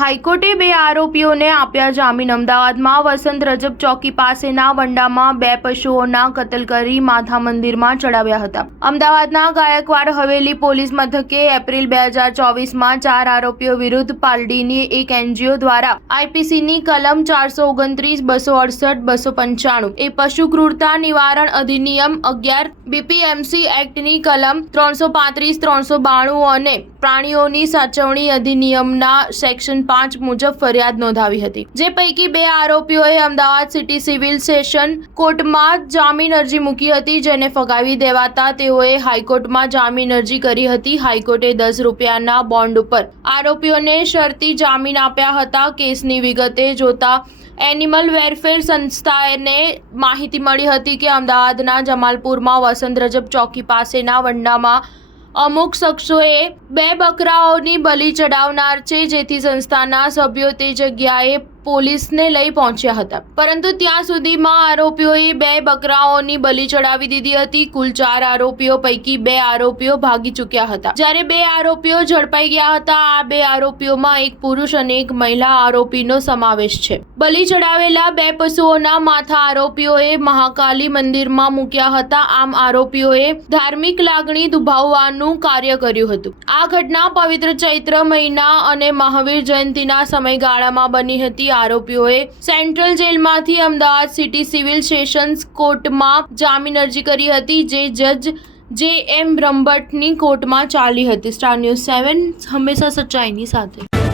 હાઈકોર્ટે બે આરોપીઓને આપ્યા જામીન। અમદાવાદમાં વસંત રજબ ચોકી પાસેના વંડામાં બે પશુઓના કતલ કરી માથા મંદિરમાં ચડાવ્યા હતા। અમદાવાદના ગાયકવાડ હવેલી પોલીસ મથકે એપ્રિલ 2024માં 4 આરોપીઓ વિરુદ્ધ પાલડીની એક એનજીઓ દ્વારા આઈપીસીની કલમ 429, 268, 295 એ પશુ ક્રૂરતા નિવારણ અધિનિયમ 11, બીપીએમસી એક્ટની કલમ 335, 392 અને પ્રાણીઓની સાચવણી અધિનિયમના સેક્શન 5 મુજબ ફરિયાદ નોંધાવી હતી, જે પૈકી બે આરોપીઓએ અમદાવાદ સિટી સિવિલ સેશન કોર્ટમાં જામીન અરજી મૂકી હતી, જેને ફગાવી દેવાતા તેઓએ હાઈકોર્ટમાં જામીન અરજી કરી હતી। હાઈકોર્ટે 10 રૂપિયાના બોન્ડ ઉપર આરોપીઓને શરતી જામીન આપ્યા હતા। કેસની વિગતે જોતા એનિમલ વેરફેર સંસ્થાને માહિતી મળી હતી કે અમદાવાદના જમાલપુરમાં વસંત રજબ ચોકી પાસેના વંડામાં અમુક શખ્સોએ બે બકરાઓની બલિ ચડાવનાર છે, જેથી સંસ્થાના સભ્યો તે જગ્યાએ પોલીસને લઈ પહોંચ્યા હતા, પરંતુ ત્યાં સુધીમાં આરોપીઓએ બે બકરાઓની બલિ ચડાવી દીધી હતી। કુલ 4 આરોપીઓ પૈકી 2 આરોપીઓ ભાગી ચૂક્યા હતા, જ્યારે 2 આરોપીઓ ઝડપાઈ ગયા હતા। આ 2 આરોપીઓમાં એક પુરુષ અને એક મહિલા આરોપીનો સમાવેશ છે। બલિ ચડાવેલા 2 પશુઓના માથા આરોપીઓએ મહાકાલી મંદિરમાં મૂક્યા હતા। આમ આરોપીઓએ ધાર્મિક લાગણી દુભાવવાનું કાર્ય કર્યું હતું। આ ઘટના પવિત્ર ચૈત્ર મહિના અને મહાવીર જયંતિના સમયગાળામાં બની હતી। આરોપીઓએ સેન્ટ્રલ જેલમાંથી અમદાવાદ સિટી સિવિલ સેશન્સ કોર્ટમાં જામીન અરજી કરી હતી, જે જજ જે.એમ. બ્રહ્મભટ્ટની કોર્ટમાં ચાલી હતી। સ્ટાર ન્યૂઝ 7 હંમેશા સચ્ચાઈની સાથે।